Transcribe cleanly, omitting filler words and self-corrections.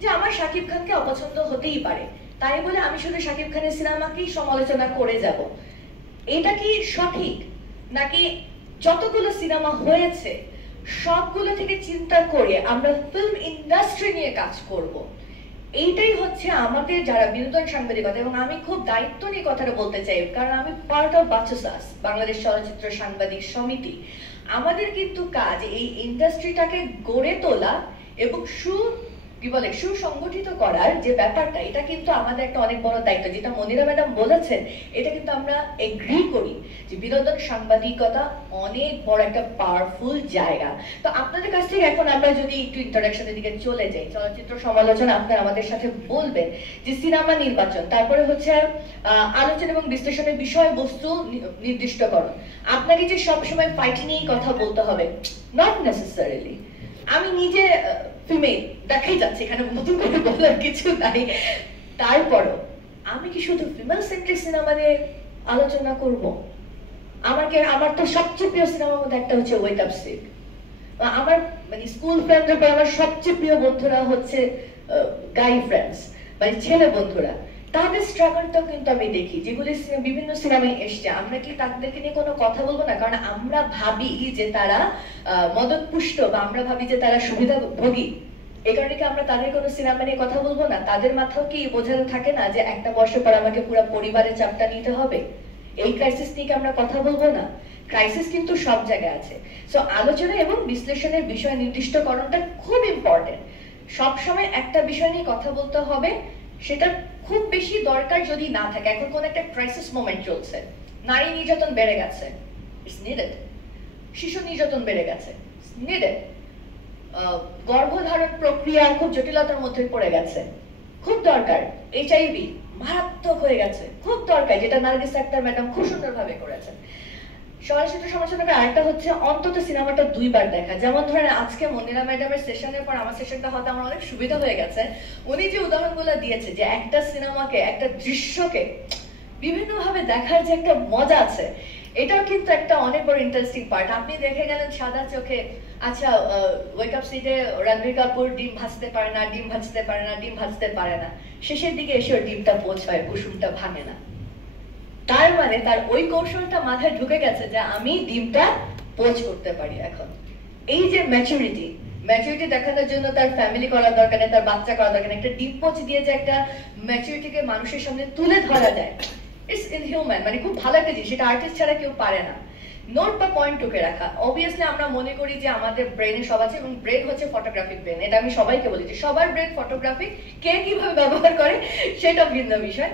যে আমার শাকিব খানকে অপছন্দ হতেই পারে, তাই বলে আমি শুধু শাকিব খানের সিনেমাকেই সমালোচনা করে যাব, এটা কি সঠিক? নাকি যতগুলো সিনেমা হয়েছে সবগুলো থেকে চিন্তা করে আমরা ফিল্ম ইন্ডাস্ট্রি নিয়ে কাজ করব? এইটাই হচ্ছে আমাদের যারা বিনোদন সাংবাদিকতা, এবং আমি খুব দায়িত্ব নিয়ে কথাটা বলতে চাই, কারণ আমি পার্ট অফ বাচসাস, বাংলাদেশ চলচ্চিত্র সাংবাদিক সমিতি। আমাদের কিন্তু কাজ এই ইন্ডাস্ট্রিটাকে গড়ে তোলা এবং সুসংগঠিত করার যে ব্যাপারটা, এটা কিন্তু আমাদের একটা অনেক বড় দায়িত্ব। যেটা মনিরা ম্যাডাম বলেছেন, এটা কিন্তু আমরা এগ্রি করি যে বিনোদন সাংবাদিকতা অনেক বড় একটা পাওয়ারফুল জায়গা। তো আপনাদের কাছ থেকে এখন আমরা যদি একটু ইন্ট্রোডাকশনের দিকে চলে যাই, চলচ্চিত্র সমালোচনা আপনারা আমাদের সাথে বলবেন, যে সিনেমা নির্বাচন, তারপরে হচ্ছে আলোচনা এবং বিশ্লেষণের বিষয়বস্তু নির্দিষ্টকরণ। আপনাকে যে সবসময় ফাইট নিয়েই কথা বলতে হবে, নট নেসেসারিলি। আমি নিজে ফিমেল, দেখাই যাচ্ছে, এখানে নতুন করে বলার কিছু নাই। তারপরও আমি কি শুধু ফিমেল সেন্ট্রিক সিনেমা নিয়ে আলোচনা করব? আমার তো সবচেয়ে প্রিয় সিনেমার মধ্যে একটা হচ্ছে ওয়েক আপ সিক। আমার মানে স্কুল ফ্রেন্ডের পর আমার সবচেয়ে প্রিয় বন্ধুরা হচ্ছে গাই ফ্রেন্ডস, মানে ছেলে বন্ধুরা। তাদের স্ট্রাগলটাও কিন্তু আমি দেখি, যেগুলি বিভিন্ন সিনেমায় এসছে। আমরা কি তাদেরকে নিয়ে কোনো কথা বলবো না? কারণ আমরা ভাবি যে তারা মদতপুষ্ট, বা আমরা ভাবি যে তারা সুবিধাভোগী। এই কারণে কি আমরা তাদের কোনো সিনেমা নিয়ে কথা বলবো না? তাদের মাথাও কি বোঝানো থাকে না যে একটা বয়সের পর আমাকে পুরো পরিবারের চাপটা নিতে হবে? এই ক্রাইসিস নিয়ে কি আমরা কথা বলবো না? ক্রাইসিস কিন্তু সব জায়গায় আছে। সো আলোচনা এবং বিশ্লেষণের বিষয় নির্দিষ্টকরণটা খুব ইম্পর্টেন্ট। সবসময় একটা বিষয় নিয়ে কথা বলতে হবে, সেটা খুব বেশি দরকার যদি না থাকে। এখন কোন একটা ক্রাইসিস মোমেন্ট চলছে, নারী নির্যাতন বেড়ে গেছে, ইটস নিডেড। শিশু নির্যাতন বেড়ে গেছে, ইটস নিডেড। গর্ভধারণ প্রক্রিয়া খুব জটিলতার মধ্যে পড়ে গেছে, খুব দরকার। এইচআইভি মারাত্মক হয়ে গেছে, খুব দরকার, যেটা নার্গিস আক্তার ম্যাডাম খুব সুন্দরভাবে করেছেন। চলচ্চিত্র সমালোচনা করে আরেকটা হচ্ছে অন্তত সিনেমাটা দুইবার দেখা। যেমন ধরেন আজকে মনিরা ম্যাডামের সেশনের পর আমার সেশনটা হয়তো আমার অনেক সুবিধা হয়ে গেছে। উনি যে উদাহরণগুলো দিয়েছে, যে একটা সিনেমাকে, একটা দৃশ্যকে বিভিন্নভাবে দেখার যে একটা মজা আছে, এটাও কিন্তু একটা অনেক বড় ইন্টারেস্টিং পার্ট। আপনি দেখে গেলেন সাদা চোখে, আচ্ছা ওয়েক আপ সিটে রণবীর কাপুর ডিম ভাজতে পারে না, ডিম ভাজতে পারে না, ডিম ভাজতে পারে না, শেষের দিকে এসে ওর ডিমটা পৌঁছায়, কুসুমটা ভাঙে না। তার মানে তার ওই কৌশলটা মাথায় ঢুকে গেছে যে আমি ডিমটা পোচ করতে পারি এখন। এই যে ম্যাচুরিটি, ম্যাচুরিটি দেখানোর জন্য তার ফ্যামিলি করা দরকার নেই, তার বাচ্চা করা দরকার নেই। একটা ডিম পোচ দিয়ে যে একটা ম্যাচুরিটিকে মানুষের সামনে তুলে ধরা যায়, ইটস ইনহিউম্যান। মানে খুব ভালো একটা জিনিস, সেটা আর্টিস্ট ছাড়া কেউ পারে না। নোট বা পয়েন্ট টুকে রাখা। অবভিয়াসলি আমরা মনে করি যে আমাদের ব্রেনে সব আছে, এবং ব্রেন হচ্ছে ফটোগ্রাফিক ব্রেন। এটা আমি সবাইকে বলি যে সবার ব্রেন ফটোগ্রাফিক, কে কিভাবে ব্যবহার করে সেটা ভিন্ন বিষয়।